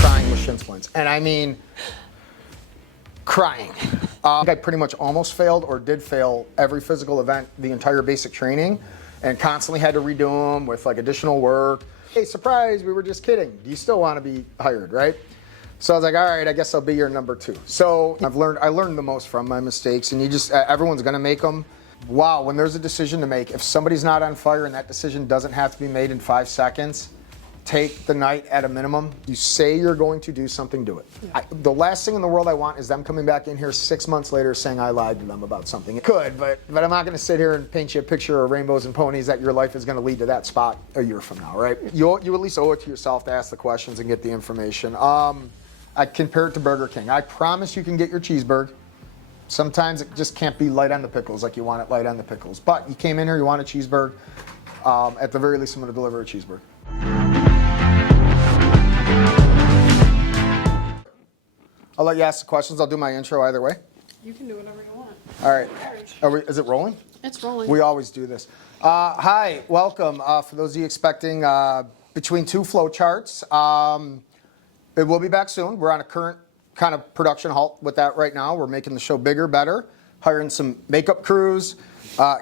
crying with shin splints. And I mean, crying. I pretty much almost failed or did fail every physical event, the entire basic training, and constantly had to redo them with like additional work. Hey, surprise, we were just kidding. Do you still want to be hired, right? So I was like, all right, I guess I'll be your number 2. So I learned the most from my mistakes, and everyone's gonna make them. Wow, when there's a decision to make, if somebody's not on fire and that decision doesn't have to be made in 5 seconds, take the night at a minimum. You say you're going to do something, do it. Yeah. The last thing in the world I want is them coming back in here 6 months later saying I lied to them about something. It could, but I'm not gonna sit here and paint you a picture of rainbows and ponies that your life is gonna lead to that spot a year from now, right? You at least owe it to yourself to ask the questions and get the information. I compare it to Burger King. I promise you can get your cheeseburger. Sometimes it just can't be light on the pickles like you want it light on the pickles. But you came in here, you want a cheeseburger. At the very least, I'm gonna deliver a cheeseburger. I'll let you ask the questions. I'll do my intro either way. You can do whatever you want. All right. Is it rolling? It's rolling. We always do this. Hi, welcome. For those of you expecting between 2 flow charts, it will be back soon. We're on a current kind of production halt with that right now. We're making the show bigger, better, hiring some makeup crews,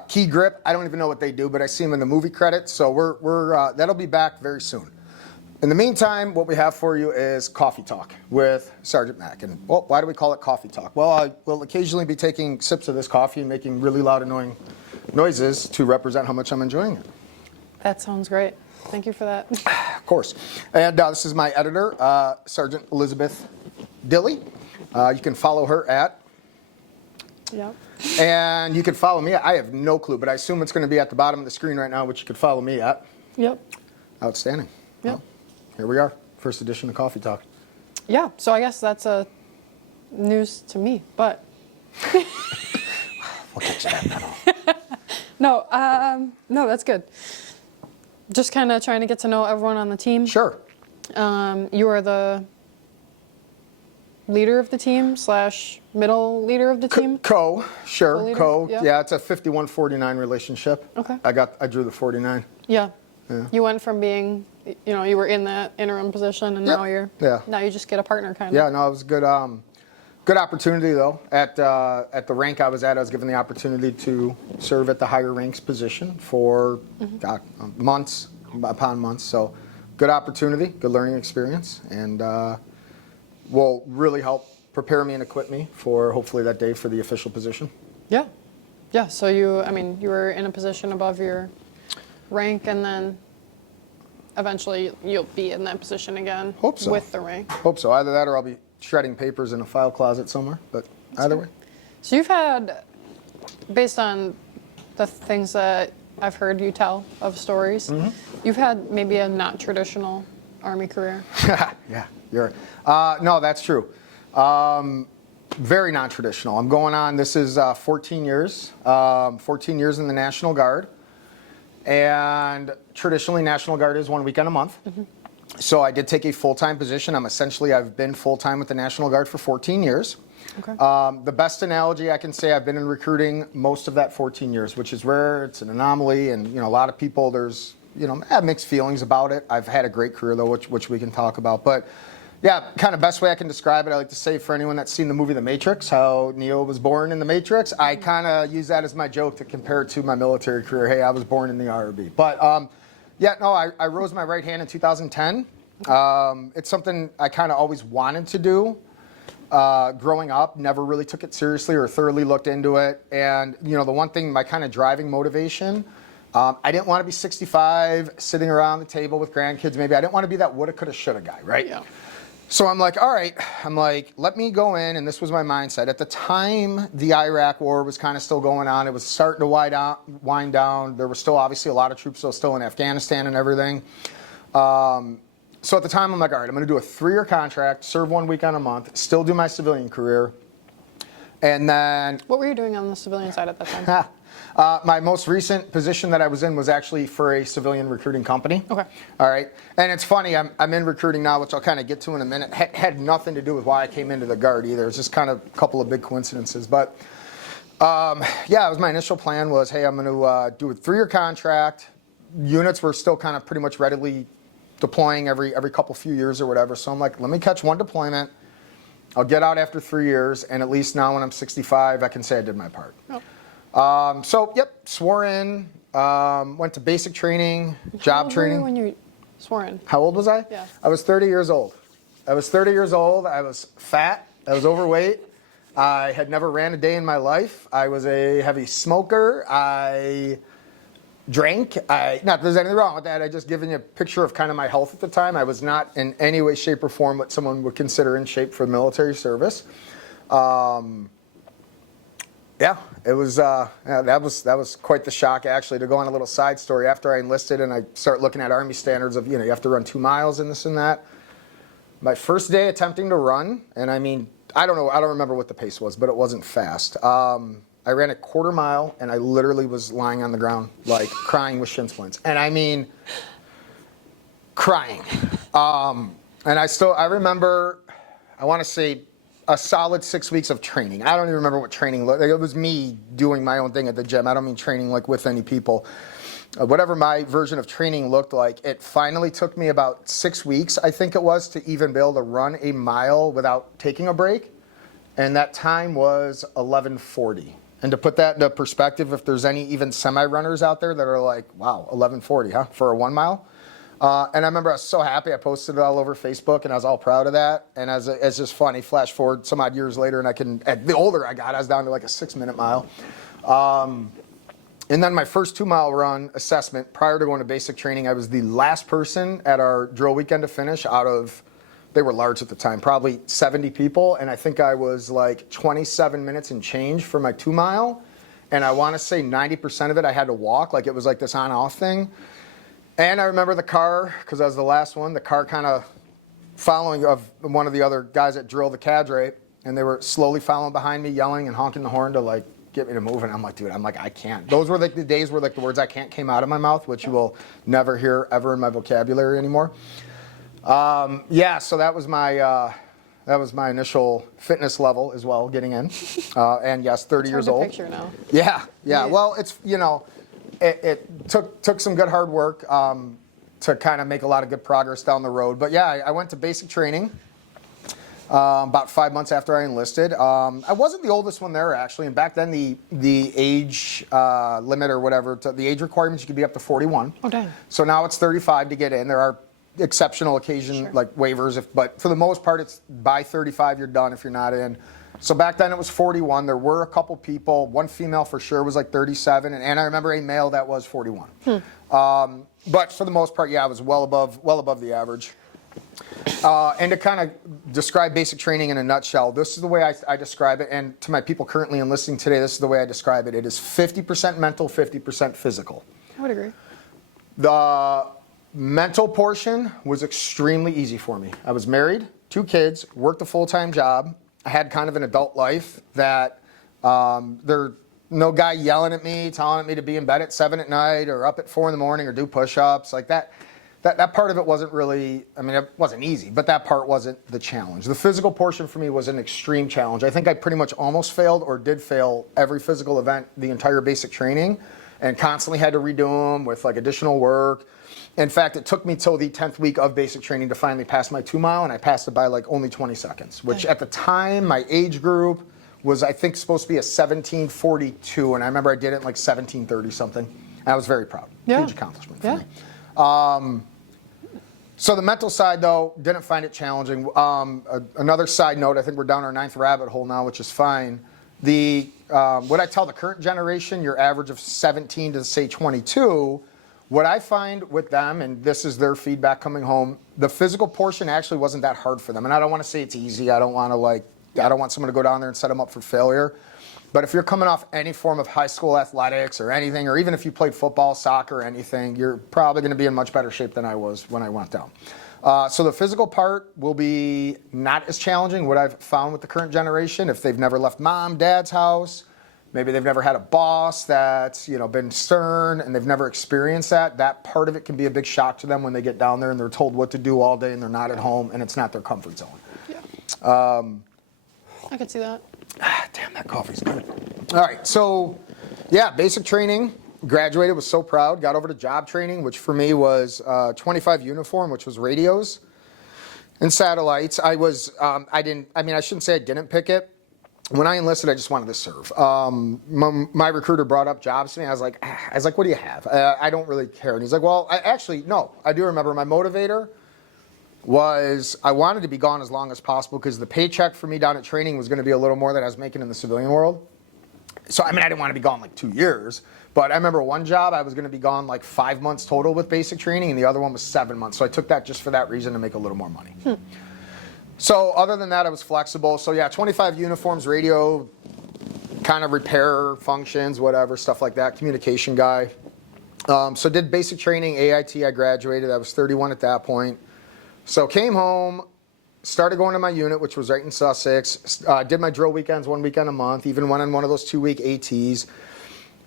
Key Grip. I don't even know what they do, but I see them in the movie credits. So that'll be back very soon. In the meantime, what we have for you is Coffee Talk with Sergeant Mac. And well, why do we call it Coffee Talk? Well, I will occasionally be taking sips of this coffee and making really loud, annoying noises to represent how much I'm enjoying it. That sounds great. Thank you for that. Of course. And this is my editor, Sergeant Elizabeth Dilly. You can follow her at. Yep. And you can follow me. I have no clue, but I assume it's going to be at the bottom of the screen right now, which you could follow me at. Yep. Outstanding. Yep. Well, here we are, first edition of Coffee Talk. Yeah, so I guess that's news to me, but. We'll catch that medal. No, that's good. Just kind of trying to get to know everyone on the team. Sure. You are the leader of the team / middle leader of the team? Co. Yeah. Yeah, it's a 51-49 relationship. Okay. I drew the 49. Yeah. Yeah. You went from being, you were in that interim position, and now you just get a partner kind of. Yeah, no, it was a good opportunity though. At the rank I was at, I was given the opportunity to serve at the higher ranks position for months upon months. So good opportunity, good learning experience, and will really help prepare me and equip me for hopefully that day for the official position. Yeah. Yeah, so you were in a position above your rank, and then eventually you'll be in that position again. Hope so. With the rank. Hope so. Either that or I'll be shredding papers in a file closet somewhere, but either way. So you've had, based on the things that I've heard you tell of stories, you've had maybe a not traditional Army career. Yeah, no, that's true. Very non-traditional. I'm going on, this is 14 years. 14 years in the National Guard. And traditionally, National Guard is 1 weekend a month. So I did take a full-time position. I've been full-time with the National Guard for 14 years. Okay. The best analogy I can say, I've been in recruiting most of that 14 years, which is rare. It's an anomaly, and a lot of people, have mixed feelings about it. I've had a great career though, which we can talk about. But yeah, kind of best way I can describe it, I like to say for anyone that's seen the movie The Matrix, how Neo was born in The Matrix, I kind of use that as my joke to compare it to my military career. Hey, I was born in the IRB. But I rose my right hand in 2010. It's something I kind of always wanted to do. Growing up, never really took it seriously or thoroughly looked into it. And the one thing, my kind of driving motivation, I didn't want to be 65, sitting around the table with grandkids maybe. I didn't want to be that woulda, coulda, shoulda guy, right? Yeah. So I'm like, all right, let me go in, and this was my mindset. At the time, the Iraq war was kind of still going on. It was starting to wind down. There were still obviously a lot of troops still in Afghanistan and everything. So at the time, I'm like, all right, I'm going to do a 3-year contract, serve 1 weekend a month, still do my civilian career. And then... What were you doing on the civilian side at that time? My most recent position that I was in was actually for a civilian recruiting company. Okay. All right. And it's funny, I'm in recruiting now, which I'll kind of get to in a minute. Had nothing to do with why I came into the Guard either. It's just kind of a couple of big coincidences. But it was my initial plan was, hey, I'm going to do a 3-year contract. Units were still kind of pretty much readily deploying every couple few years or whatever. So I'm like, let me catch one deployment. I'll get out after 3 years, and at least now when I'm 65, I can say I did my part. Oh. So, swore in, went to basic training, job training. How old were you when you swore in? How old was I? Yeah. I was 30 years old. I was fat. I was overweight. I had never ran a day in my life. I was a heavy smoker. I drank. Not that there's anything wrong with that. I just given you a picture of kind of my health at the time. I was not in any way, shape, or form what someone would consider in shape for military service. It was that was quite the shock, actually. To go on a little side story, after I enlisted and I start looking at Army standards of, you have to run 2 miles and this and that. My first day attempting to run, and I mean, I don't remember what the pace was, but it wasn't fast. I ran a 1/4 mile, and I literally was lying on the ground, like crying with shin splints. And I mean, crying. And I remember, I want to say, a solid 6 weeks of training. I don't even remember what training looked like. It was me doing my own thing at the gym. I don't mean training like with any people. Whatever my version of training looked like, it finally took me about 6 weeks, I think it was, to even be able to run a mile without taking a break. And that time was 11:40. And to put that into perspective, if there's any even semi-runners out there that are like, wow, 11:40, huh, for a 1 mile? And I remember I was so happy. I posted it all over Facebook, and I was all proud of that. And it's just funny, flash forward some odd years later, and the older I got, I was down to like a 6-minute mile. And then my first 2 mile run assessment, prior to going to basic training, I was the last person at our drill weekend to finish out of, they were large at the time, probably 70 people. And I think I was like 27 minutes and change for my 2 mile. And I want to say 90% of it I had to walk, like it was like this on-off thing. And I remember the car, because I was the last one, the car kind of following of one of the other guys that drilled the cadre, and they were slowly following behind me, yelling and honking the horn to like get me to move. And I'm like, dude, I can't. Those were like the days where like the words I can't came out of my mouth, which you will never hear ever in my vocabulary anymore. So that was my initial fitness level as well, getting in. And yes, 30 years old. Picture now. Yeah. Well, it's, it took some good hard work to kind of make a lot of good progress down the road. But yeah, I went to basic training about 5 months after I enlisted. I wasn't the oldest one there, actually. And back then, the age limit or whatever, the age requirements, you could be up to 41. Oh, dang. So now it's 35 to get in. There are exceptional occasion, like waivers, but for the most part, it's by 35 you're done if you're not in. So back then it was 41. There were a couple people. One female for sure was like 37, and I remember a male that was 41. But for the most part, I was well above the average. And to kind of describe basic training in a nutshell, this is the way I describe it. And to my people currently enlisting today, this is the way I describe it. It is 50% mental, 50% physical. I would agree. The mental portion was extremely easy for me. I was married, 2 kids, worked a full-time job. I had kind of an adult life that there no guy yelling at me, telling me to be in bed at 7 at night or up at 4 in the morning or do push-ups. Like that part of it wasn't really, I mean, it wasn't easy, but that part wasn't the challenge. The physical portion for me was an extreme challenge. I think I pretty much almost failed or did fail every physical event, the entire basic training, and constantly had to redo them with like additional work. In fact, it took me till the 10th week of basic training to finally pass my 2 mile, and I passed it by like only 20 seconds, which at the time, my age group was, I think, supposed to be a 17:42, and I remember I did it in like 17:30 something. And I was very proud. Huge accomplishment for me. So the mental side, though, didn't find it challenging. Another side note, I think we're down our 9th rabbit hole now, which is fine. What I tell the current generation, your average of 17 to say 22, what I find with them, and this is their feedback coming home, the physical portion actually wasn't that hard for them. And I don't want to say it's easy. I don't want someone to go down there and set them up for failure. But if you're coming off any form of high school athletics or anything, or even if you played football, soccer, anything, you're probably going to be in much better shape than I was when I went down. So the physical part will be not as challenging, what I've found with the current generation. If they've never left mom, dad's house, maybe they've never had a boss that's been stern and they've never experienced that part of it can be a big shock to them when they get down there and they're told what to do all day and they're not at home and it's not their comfort zone. I could see that. Damn, that coffee's good. All right, so basic training. graduated, was so proud, got over to job training, which for me was 25 uniform, which was radios and satellites. I shouldn't say I didn't pick it. When I enlisted, I just wanted to serve. My recruiter brought up jobs to me. I was like, what do you have? I don't really care. And he's like, well, no, I do remember my motivator was I wanted to be gone as long as possible because the paycheck for me down at training was going to be a little more than I was making in the civilian world. So, I didn't want to be gone like 2 years, but I remember one job I was going to be gone like 5 months total with basic training, and the other one was 7 months. So I took that just for that reason to make a little more money. So other than that, I was flexible. So yeah, 25 uniforms, radio, kind of repair functions, whatever, stuff like that, communication guy. So did basic training, AIT, I graduated. I was 31 at that point. So came home, started going to my unit, which was right in Sussex. Did my drill weekends 1 weekend a month, even went on one of those 2-week ATs.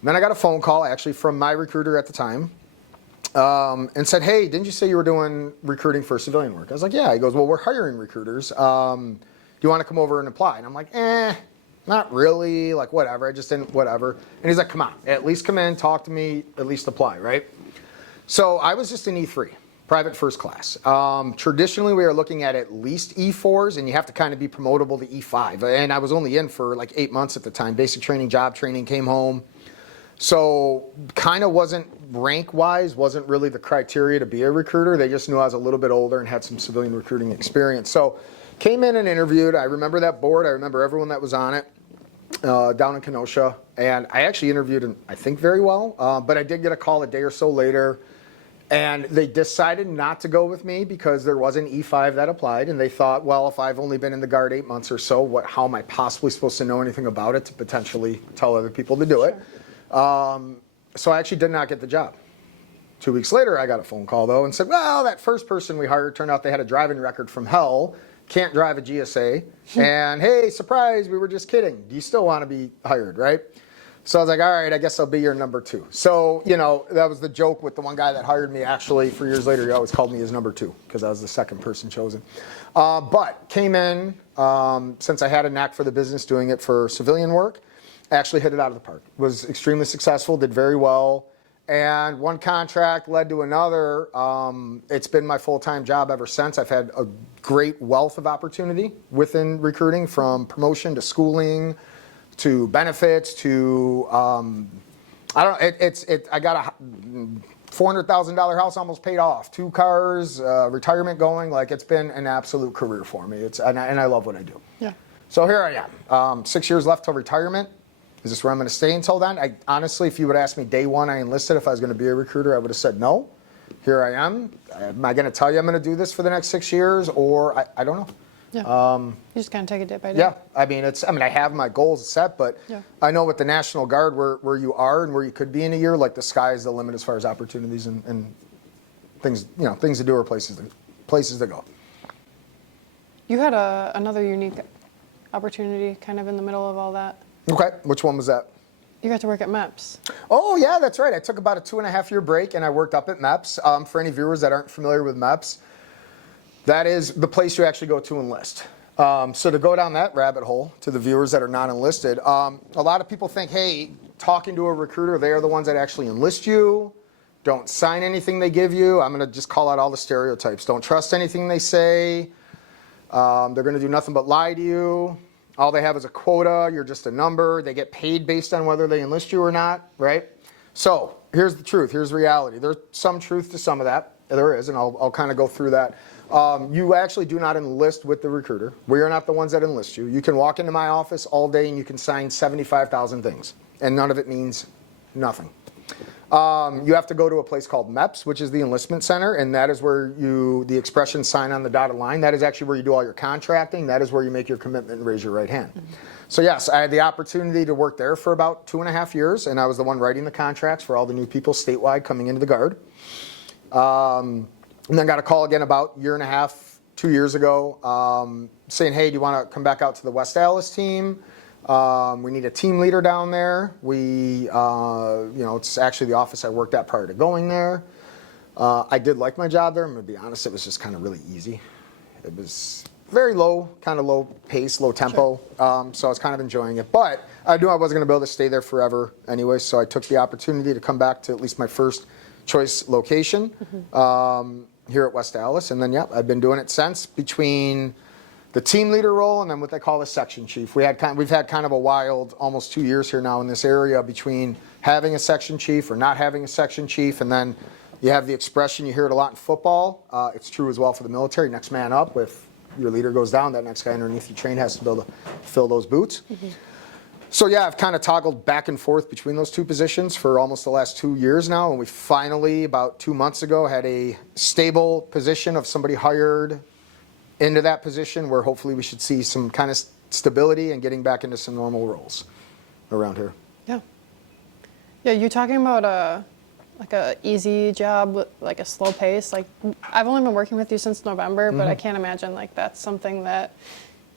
Then I got a phone call, actually, from my recruiter at the time, and said, hey, didn't you say you were doing recruiting for civilian work? I was like, yeah. He goes, well, we're hiring recruiters. Do you want to come over and apply? And I'm like, not really, like whatever. I just didn't, whatever. And he's like, come on, at least come in, talk to me, at least apply, right? So I was just an E3. Private first class. Traditionally, we are looking at least E4s, and you have to kind of be promotable to E5. And I was only in for like 8 months at the time. Basic training, job training, came home. So kind of wasn't rank-wise, wasn't really the criteria to be a recruiter. They just knew I was a little bit older and had some civilian recruiting experience. So came in and interviewed. I remember that board. I remember everyone that was on it down in Kenosha. And I actually interviewed, I think, very well. But I did get a call a day or so later. And they decided not to go with me because there was an E5 that applied, and they thought, well, if I've only been in the Guard 8 months or so, how am I possibly supposed to know anything about it to potentially tell other people to do it? So I actually did not get the job. 2 weeks later, I got a phone call, though, and said, well, that first person we hired turned out they had a driving record from hell, can't drive a GSA, and hey, surprise, we were just kidding. Do you still want to be hired, right? So I was like, all right, I guess I'll be your number 2. So, that was the joke with the one guy that hired me. Actually, 4 years later, he always called me his number 2 because I was the second person chosen. But came in, since I had a knack for the business, doing it for civilian work, actually hit it out of the park. Was extremely successful, did very well. And one contract led to another. It's been my full-time job ever since. I've had a great wealth of opportunity within recruiting, from promotion to schooling, to benefits, to I got a $400,000 house almost paid off, 2 cars, retirement going. Like, it's been an absolute career for me. And I love what I do. Yeah. So here I am, 6 years left till retirement. Is this where I'm going to stay until then? Honestly, if you would ask me day one I enlisted if I was going to be a recruiter, I would have said no. Here I am. Am I going to tell you I'm going to do this for the next 6 years, or I don't know. Yeah. You just kind of take it day by day. Yeah. I have my goals set, but I know with the National Guard where you are and where you could be in a year, like, the sky is the limit as far as opportunities and things, things to do or places to go. You had another unique opportunity kind of in the middle of all that. Okay. Which one was that? You got to work at MEPS. Oh, yeah, that's right. I took about a 2.5-year break, and I worked up at MEPS. For any viewers that aren't familiar with MEPS, that is the place you actually go to enlist. So to go down that rabbit hole, to the viewers that are not enlisted, a lot of people think, hey, talking to a recruiter, they are the ones that actually enlist you. Don't sign anything they give you. I'm going to just call out all the stereotypes. Don't trust anything they say. They're going to do nothing but lie to you. All they have is a quota. You're just a number. They get paid based on whether they enlist you or not, right? So here's the truth. Here's reality. There's some truth to some of that. There is, and I'll kind of go through that. You actually do not enlist with the recruiter. We are not the ones that enlist you. You can walk into my office all day and you can sign 75,000 things, and none of it means nothing. You have to go to a place called MEPS, which is the enlistment center, and that is where the expression sign on the dotted line. That is actually where you do all your contracting. That is where you make your commitment and raise your right hand. Mm-hmm. So yes, I had the opportunity to work there for about 2.5 years, and I was the one writing the contracts for all the new people statewide coming into the Guard. And then got a call again about 1.5 years, 2 years ago, saying, hey, do you want to come back out to the West Allis team? We need a team leader down there. It's actually the office I worked at prior to going there. I did like my job there. I'm going to be honest, it was just kind of really easy. It was very low, kind of low pace, low tempo. So I was kind of enjoying it. But I knew I wasn't going to be able to stay there forever anyway, so I took the opportunity to come back to at least my first choice location here at West Dallas. And then, yeah, I've been doing it since, between the team leader role and then what they call a section chief. We've had kind of a wild almost 2 years here now in this area between having a section chief or not having a section chief, and then you have the expression, you hear it a lot in football. It's true as well for the military, next man up. If your leader goes down, that next guy underneath you trained has to be able to fill those boots. So yeah, I've kind of toggled back and forth between those two positions for almost the last 2 years now, and we finally, about 2 months ago, had a stable position of somebody hired into that position where hopefully we should see some kind of stability and getting back into some normal roles around here. Yeah. Yeah, you talking about like a easy job, like a slow pace. Like, I've only been working with you since November, but I can't imagine like that's something that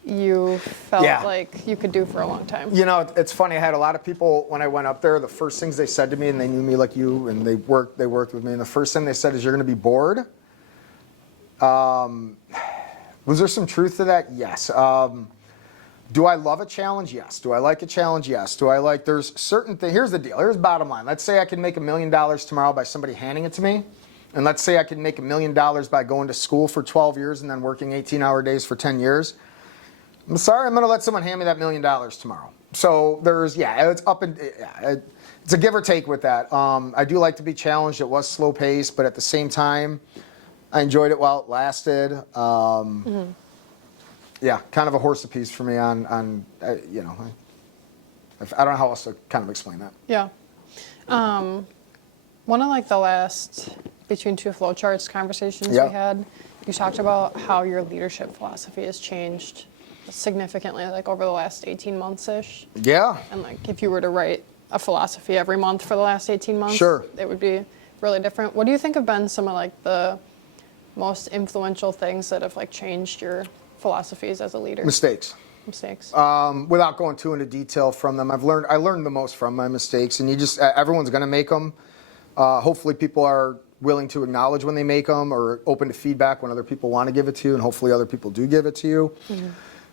you felt like you could do for a long time. You know, it's funny. I had a lot of people when I went up there. The first things they said to me, and they knew me like you, and they worked with me. And the first thing they said is, "You're going to be bored." Was there some truth to that? Yes. Do I love a challenge? Yes. Do I like a challenge? Yes. Do I like, there's certain things, here's the deal, here's the bottom line. Let's say I can make $1 million tomorrow by somebody handing it to me. And let's say I can make $1 million by going to school for 12 years and then working 18-hour days for 10 years. I'm sorry, I'm going to let someone hand me that $1 million tomorrow. So there's, it's up and, it's a give or take with that. I do like to be challenged. It was slow paced, but at the same time, I enjoyed it while it lasted. Yeah, kind of a horse apiece for me on you know, I don't know how else to kind of explain that. Yeah. One of like the last Between Two Flowcharts conversations we had, you talked about how your leadership philosophy has changed significantly, like over the last 18 months-ish. Yeah. And like if you were to write a philosophy every month for the last 18 months, sure, it would be really different. What do you think have been some of like the most influential things that have like changed your philosophies as a leader? Mistakes. Without going too into detail from them, I learned the most from my mistakes, and you just, everyone's going to make them. Hopefully people are willing to acknowledge when they make them, or open to feedback when other people want to give it to you, and hopefully other people do give it to you.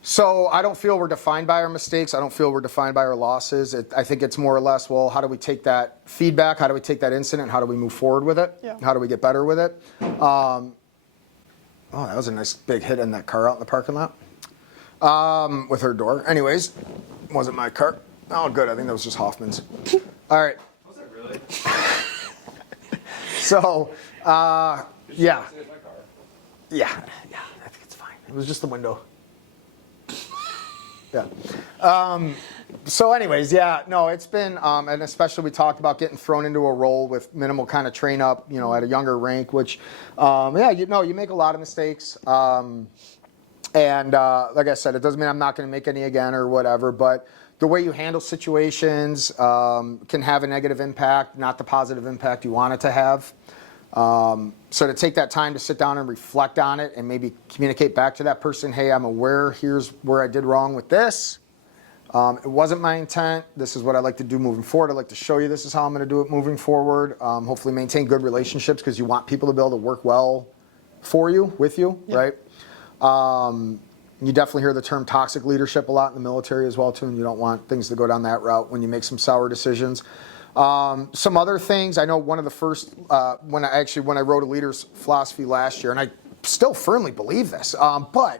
So I don't feel we're defined by our mistakes. I don't feel we're defined by our losses. I think it's more or less, well, how do we take that feedback? How do we take that incident? How do we move forward with it? How do we get better with it? Oh, that was a nice big hit in that car out in the parking lot with her door. Anyways, wasn't my car. Oh, good. I think that was just Hoffman's. All right. Was it really? So, yeah. Yeah, I think it's fine. It was just the window. Yeah. So anyways, yeah, no, it's been, and especially we talked about getting thrown into a role with minimal kind of train up, you know, at a younger rank, which, yeah, you make a lot of mistakes. And like I said, it doesn't mean I'm not going to make any again or whatever, but the way you handle situations can have a negative impact, not the positive impact you want it to have. So to take that time to sit down and reflect on it and maybe communicate back to that person, hey, I'm aware, here's where I did wrong with this. It wasn't my intent. This is what I like to do moving forward. I'd like to show you this is how I'm going to do it moving forward. Hopefully maintain good relationships, because you want people to be able to work well for you, with you, right? You definitely hear the term toxic leadership a lot in the military as well, too, and you don't want things to go down that route when you make some sour decisions. Some other things, I know one of the first, when I wrote a leader's philosophy last year, and I still firmly believe this, but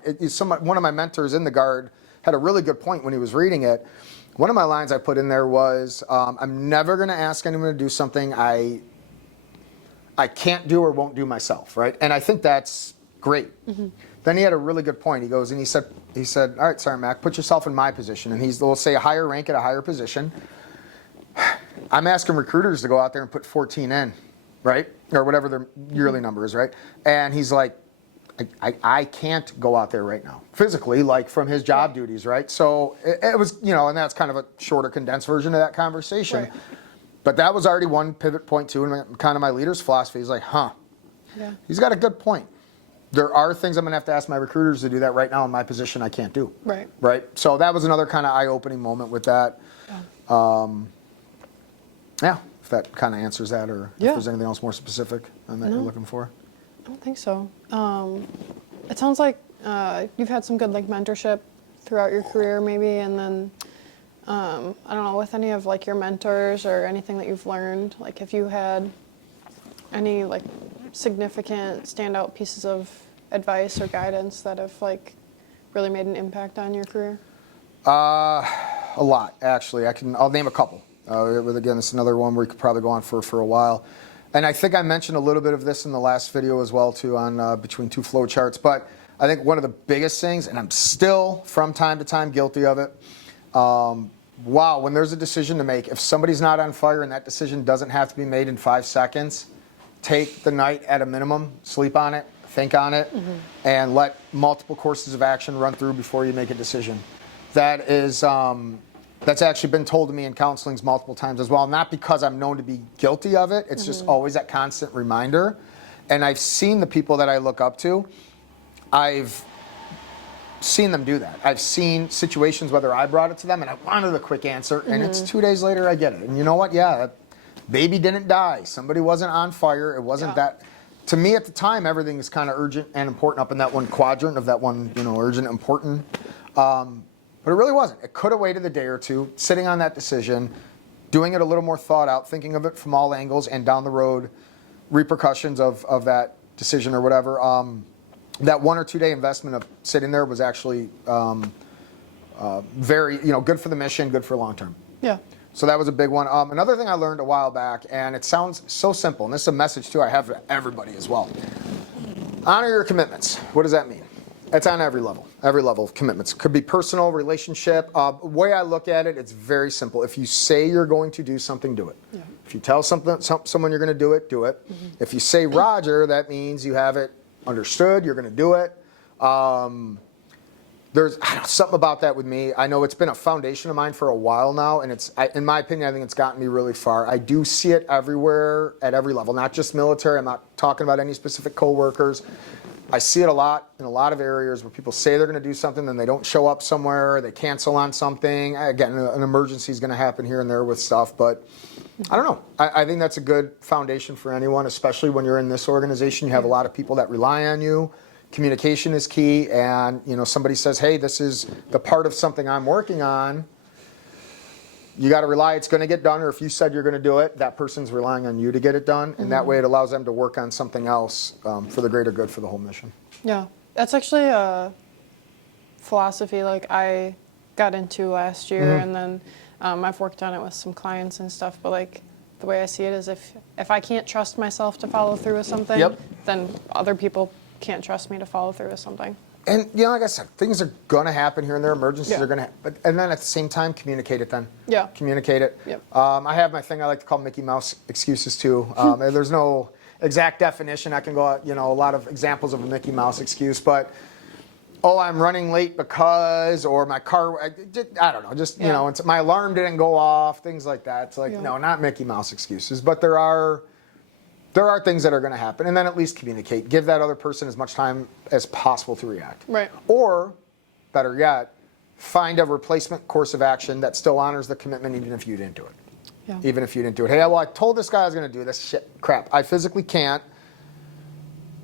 one of my mentors in the Guard had a really good point when he was reading it. One of my lines I put in there was, I'm never going to ask anyone to do something I can't do or won't do myself, right? And I think that's great. Then he had a really good point. He goes, and he said, all right, sorry, Mac, put yourself in my position. And we'll say a higher rank at a higher position. I'm asking recruiters to go out there and put 14 in, right? Or whatever their yearly number is, right? And he's like, I can't go out there right now, physically, like from his job duties, right? So it was, you know, and that's kind of a shorter, condensed version of that conversation. Right. But that was already one pivot point too, and kind of my leader's philosophy. He's like, he's got a good point. There are things I'm going to have to ask my recruiters to do that right now in my position I can't do. Right. Right. So that was another kind of eye-opening moment with that. Yeah, if that kind of answers that, or if there's anything else more specific on that you're looking for. I don't think so. It sounds like you've had some good like mentorship throughout your career maybe, and then I don't know, with any of like your mentors or anything that you've learned, like if you had any like significant standout pieces of advice or guidance that have like really made an impact on your career? A lot, actually. I'll name a couple. Again, it's another one we could probably go on for a while. And I think I mentioned a little bit of this in the last video as well too on between two flow charts. But I think one of the biggest things, and I'm still from time to time guilty of it, wow, when there's a decision to make, if somebody's not on fire and that decision doesn't have to be made in 5 seconds, take the night at a minimum, sleep on it, think on it, and let multiple courses of action run through before you make a decision. That is, that's actually been told to me in counselings multiple times as well. Not because I'm known to be guilty of it, it's just always that constant reminder. And I've seen the people that I look up to, I've seen them do that. I've seen situations, whether I brought it to them and I wanted a quick answer, and it's 2 days later I get it. And you know what? Yeah, that baby didn't die. Somebody wasn't on fire. It wasn't that. To me at the time, everything is kind of urgent and important up in that one quadrant of that one, urgent, important. But it really wasn't. It could have waited a day or two, sitting on that decision, doing it a little more thought out, thinking of it from all angles and down the road, repercussions of that decision or whatever. That 1 or 2 day investment of sitting there was actually very, good for the mission, good for long term. Yeah. So that was a big one. Another thing I learned a while back, and it sounds so simple, and this is a message too I have for everybody as well. Honor your commitments. What does that mean? It's on every level of commitments. Could be personal, relationship. The way I look at it, it's very simple. If you say you're going to do something, do it. Yeah. If you tell someone you're going to do it, do it. If you say Roger, that means you have it understood, you're going to do it. There's something about that with me. I know it's been a foundation of mine for a while now, and in my opinion, I think it's gotten me really far. I do see it everywhere at every level, not just military. I'm not talking about any specific coworkers. I see it a lot in a lot of areas where people say they're going to do something, then they don't show up somewhere, they cancel on something. Again, an emergency is going to happen here and there with stuff, but I don't know. I think that's a good foundation for anyone, especially when you're in this organization. You have a lot of people that rely on you. Communication is key, and somebody says, hey, this is the part of something I'm working on. You got to rely it's going to get done, or if you said you're going to do it, that person's relying on you to get it done, and that way it allows them to work on something else for the greater good for the whole mission. Yeah, that's actually a philosophy like I got into last year, and then I've worked on it with some clients and stuff, but like the way I see it is if I can't trust myself to follow through with something, then other people can't trust me to follow through with something. And like I said, things are going to happen here and there. Emergencies are going to happen. And then at the same time, communicate it then. Yeah. Communicate it. Yep. I have my thing I like to call Mickey Mouse excuses too. There's no exact definition. I can go, a lot of examples of a Mickey Mouse excuse. But, I'm running late because, or my car, I don't know. Just, it's, my alarm didn't go off, things like that. It's like, no, not Mickey Mouse excuses. But there are things that are going to happen, and then at least communicate. Give that other person as much time as possible to react. Right. Or, better yet, find a replacement course of action that still honors the commitment even if you didn't do it. Yeah. Even if you didn't do it. Hey, well, I told this guy I was going to do this. Shit, crap. I physically can't.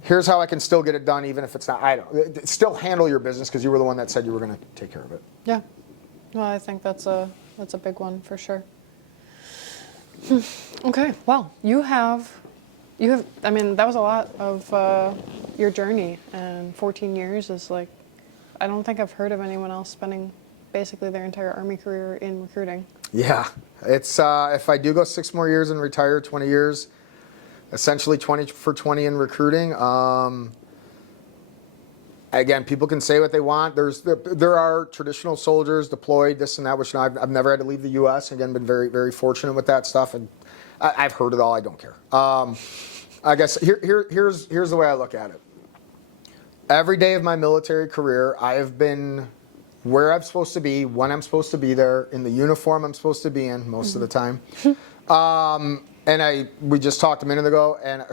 Here's how I can still get it done even if it's not. Still handle your business because you were the one that said you were going to take care of it. Yeah. Well, I think that's a big one for sure. Okay. Well, you have, I mean, that was a lot of your journey, and 14 years is like, I don't think I've heard of anyone else spending basically their entire Army career in recruiting. Yeah, it's, if I do go 6 more years and retire, 20 years, essentially 20 for 20 in recruiting. Again, people can say what they want. There are traditional soldiers deployed, this and that, which I've never had to leave the U.S. Again, been very, very fortunate with that stuff, and I've heard it all. I don't care. I guess here's the way I look at it. Every day of my military career, I have been where I'm supposed to be, when I'm supposed to be there, in the uniform I'm supposed to be in most of the time. And we just talked a minute ago, and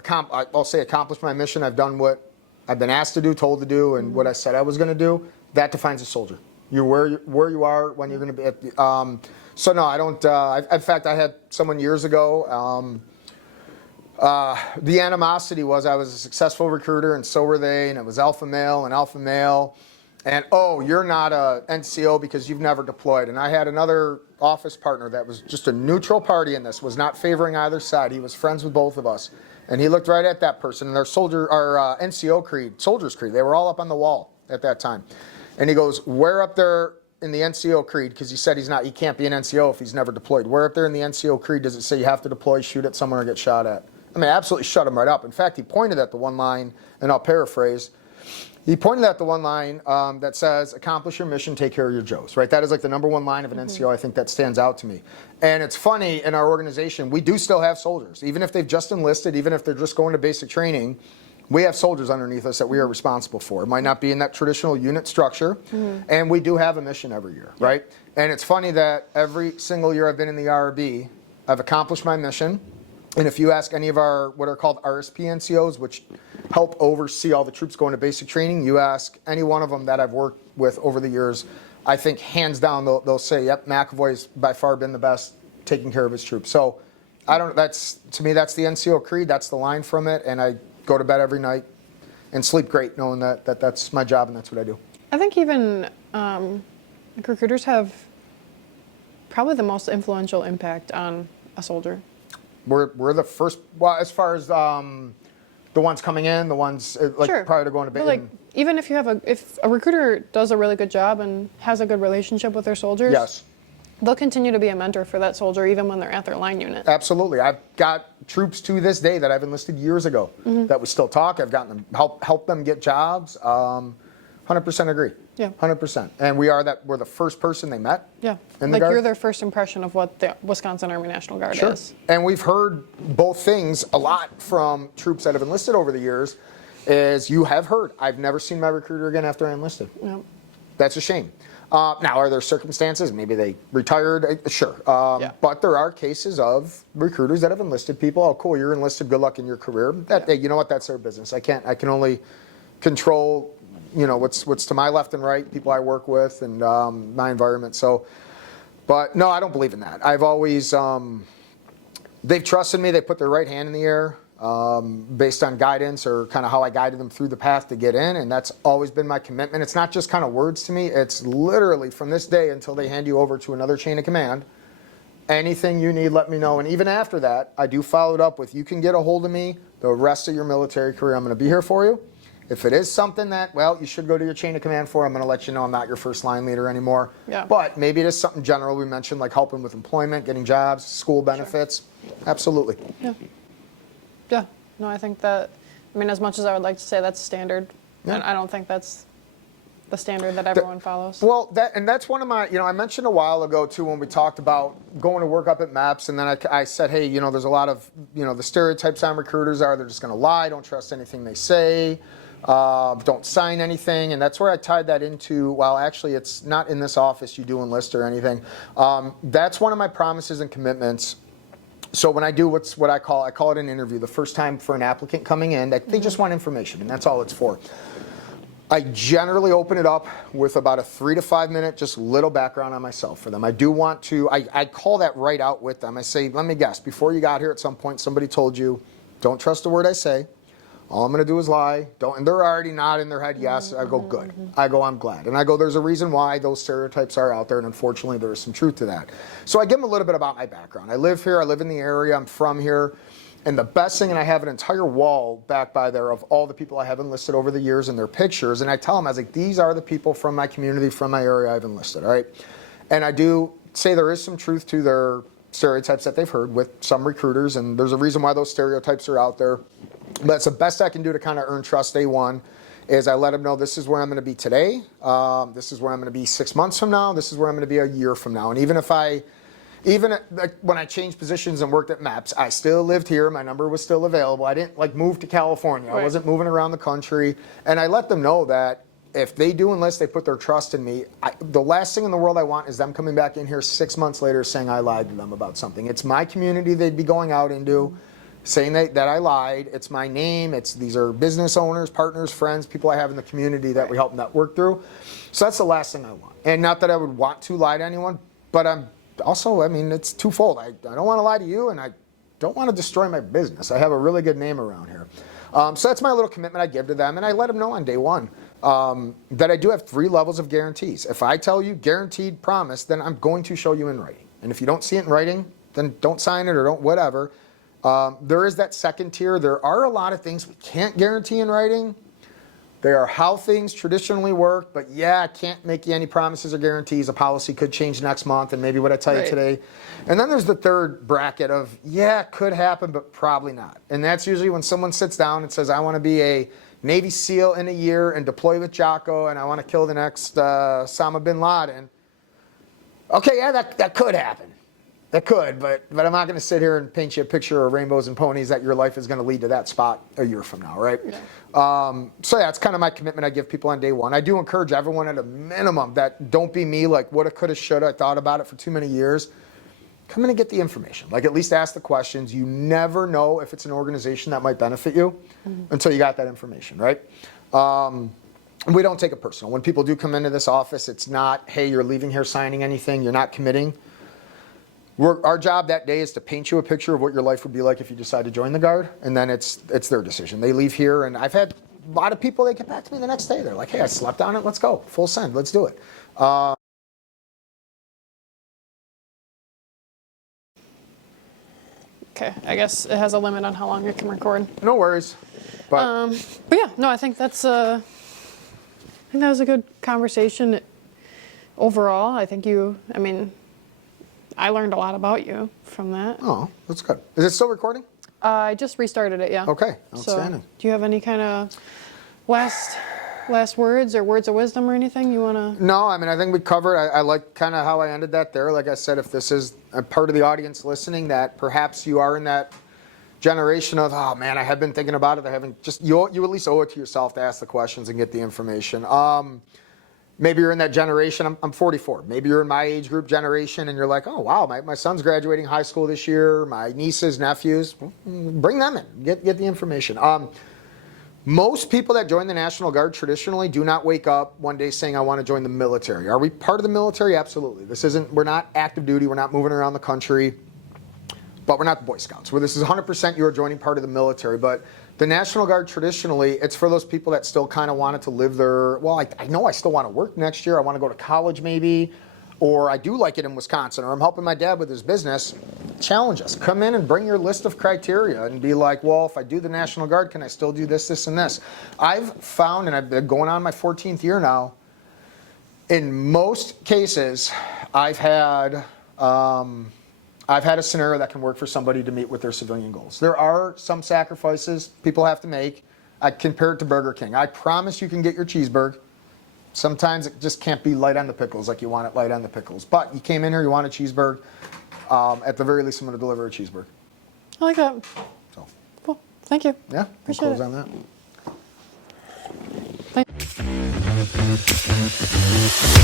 I'll say accomplished my mission. I've done what I've been asked to do, told to do, and what I said I was going to do. That defines a soldier. You're where you are, when you're going to be. So no, I don't. In fact, I had someone years ago. The animosity was I was a successful recruiter and so were they, and it was alpha male and alpha male. And, oh, you're not a NCO because you've never deployed. And I had another office partner that was just a neutral party in this, was not favoring either side. He was friends with both of us. And he looked right at that person, and our NCO creed, soldiers creed, they were all up on the wall at that time. And he goes, where up there in the NCO creed, because he said he can't be an NCO if he's never deployed, where up there in the NCO creed does it say you have to deploy, shoot at someone, or get shot at? I mean, absolutely shut him right up. In fact, he pointed at the one line, and I'll paraphrase, he pointed at the one line that says, accomplish your mission, take care of your Joes, right? That is like the number one line of an NCO. I think that stands out to me. And it's funny, in our organization, we do still have soldiers. Even if they've just enlisted, even if they're just going to basic training, we have soldiers underneath us that we are responsible for. It might not be in that traditional unit structure, and we do have a mission every year, right? And it's funny that every single year I've been in the RRB, I've accomplished my mission. And if you ask any of our, what are called RSP NCOs, which help oversee all the troops going to basic training, you ask any one of them that I've worked with over the years, I think hands down they'll say, yep, McEvoy's by far been the best taking care of his troops. So to me, that's the NCO creed, that's the line from it, and I go to bed every night and sleep great knowing that that's my job and that's what I do. I think even like recruiters have probably the most influential impact on a soldier. We're the first, well, as far as the ones coming in, the ones Sure. prior to going to bed. Like, even if a recruiter does a really good job and has a good relationship with their soldiers, yes, they'll continue to be a mentor for that soldier even when they're at their line unit. Absolutely. I've got troops to this day that I've enlisted years ago that we still talk. I've gotten them help them get jobs. 100% agree. Yeah. 100%. And we're the first person they met. Yeah. In the Like Guard. you're their first impression of what the Wisconsin Army National Guard Sure. is. And we've heard both things a lot from troops that have enlisted over the years. Is you have heard, I've never seen my recruiter again after I enlisted. Yeah. That's a shame. Now, are there circumstances? Maybe they retired. Sure. Yeah. But there are cases of recruiters that have enlisted people. Oh, cool, you're enlisted. Good luck in your career. Hey, you know what? That's their business. I can only control, what's to my left and right, people I work with, and my environment. So, but no, I don't believe in that. I've always, they've trusted me. They put their right hand in the air. Based on guidance or kind of how I guided them through the path to get in, and that's always been my commitment. It's not just kind of words to me, it's literally from this day until they hand you over to another chain of command. Anything you need, let me know. And even after that, I do follow it up with, you can get a hold of me the rest of your military career. I'm going to be here for you. If it is something that, well, you should go to your chain of command for, I'm going to let you know I'm not your first line leader anymore. Yeah. But maybe it is something general we mentioned, like helping with employment, getting jobs, school benefits. Sure. Absolutely. Yeah. Yeah, no, I think that, as much as I would like to say that's standard, I don't think that's the standard that everyone follows. Well, that's one of my, I mentioned a while ago too when we talked about going to work up at MAPS, and then I said, hey, there's a lot of, the stereotypes on recruiters are they're just going to lie, don't trust anything they say, don't sign anything, and that's where I tied that into, well, actually it's not in this office you do enlist or anything. That's one of my promises and commitments. So when I do what I call it an interview, the first time for an applicant coming in, they just want information, and that's all it's for. I generally open it up with about a 3 to 5 minute, just little background on myself for them. I do want to, I call that right out with them. I say, let me guess, before you got here at some point, somebody told you, don't trust a word I say. All I'm going to do is lie. And they're already nodding their head yes. I go, good. I go, I'm glad. And I go, there's a reason why those stereotypes are out there, and unfortunately there is some truth to that. So I give them a little bit about my background. I live here. I live in the area. I'm from here. And the best thing, and I have an entire wall back by there of all the people I have enlisted over the years and their pictures. And I tell them, I was like, these are the people from my community, from my area I've enlisted, all right? And I do say there is some truth to their stereotypes that they've heard with some recruiters, and there's a reason why those stereotypes are out there. But it's the best I can do to kind of earn trust day one, is I let them know this is where I'm going to be today, this is where I'm going to be 6 months from now, this is where I'm going to be a year from now. And even when I changed positions and worked at MAPS, I still lived here, my number was still available. I didn't move to California, I wasn't moving around the country. And I let them know that if they do enlist, they put their trust in me. The last thing in the world I want is them coming back in here 6 months later saying I lied to them about something. It's my community they'd be going out into, saying that I lied. It's my name. These are business owners, partners, friends, people I have in the community that we help network through. So that's the last thing I want. And not that I would want to lie to anyone, but I'm also, it's twofold. I don't want to lie to you, and I don't want to destroy my business. I have a really good name around here. So that's my little commitment I give to them, and I let them know on day one that I do have 3 levels of guarantees. If I tell you guaranteed promise, then I'm going to show you in writing. And if you don't see it in writing, then don't sign it or don't whatever. There is that second tier. There are a lot of things we can't guarantee in writing. They are how things traditionally work, but yeah, I can't make you any promises or guarantees. A policy could change next month, and maybe what I tell you today. And then there's the third bracket of, yeah, it could happen, but probably not. And that's usually when someone sits down and says, I want to be a Navy SEAL in a year and deploy with Jocko, and I want to kill the next Osama bin Laden. Okay, yeah, that could happen. That could, but I'm not going to sit here and paint you a picture of rainbows and ponies that your life is going to lead to that spot a year from now, right? Yeah. So yeah, it's kind of my commitment I give people on day one. I do encourage everyone at a minimum that don't be me, like woulda, coulda, shoulda, I thought about it for too many years. Come in and get the information. Like at least ask the questions. You never know if it's an organization that might benefit you until you got that information, right? We don't take it personal. When people do come into this office, it's not, hey, you're leaving here signing anything, you're not committing. Our job that day is to paint you a picture of what your life would be like if you decide to join the Guard, and then it's their decision. They leave here, and I've had a lot of people, they get back to me the next day. They're like, hey, I slept on it, let's go. Full send, let's do it. Okay, I guess it has a limit on how long you can record. No worries. But yeah, no, I think that was a good conversation overall. I mean, I learned a lot about you from that. Oh, that's good. Is it still recording? I just restarted it, yeah. Okay, outstanding. So, do you have any kind of last words or words of wisdom or anything you want to? No, I mean, I think we covered. I like kind of how I ended that there. Like I said, if this is a part of the audience listening, that perhaps you are in that generation of, oh man, I have been thinking about it. I haven't you at least owe it to yourself to ask the questions and get the information. Maybe you're in that generation. I'm 44. Maybe you're in my age group generation and you're like, oh, wow, my son's graduating high school this year. My nieces, nephews, bring them in. Get the information. Most people that join the National Guard traditionally do not wake up one day saying, I want to join the military. Are we part of the military? Absolutely. We're not active duty. We're not moving around the country. But we're not the Boy Scouts. Where this is 100% you are joining part of the military. But the National Guard, traditionally, it's for those people that still kind of wanted to live their, well, I know I still want to work next year. I want to go to college maybe. Or I do like it in Wisconsin. Or I'm helping my dad with his business. Challenge us. Come in and bring your list of criteria and be like, well, if I do the National Guard, can I still do this, this, and this? I've found, and I've been going on my 14th year now, in most cases, I've had a scenario that can work for somebody to meet with their civilian goals. There are some sacrifices people have to make. I compare it to Burger King. I promise you can get your cheeseburger. Sometimes it just can't be light on the pickles like you want it light on the pickles. But you came in here, you want a cheeseburger. At the very least, I'm going to deliver a cheeseburger. I like that. So. Cool. Thank you. Yeah, Appreciate we'll close it. on that. Thank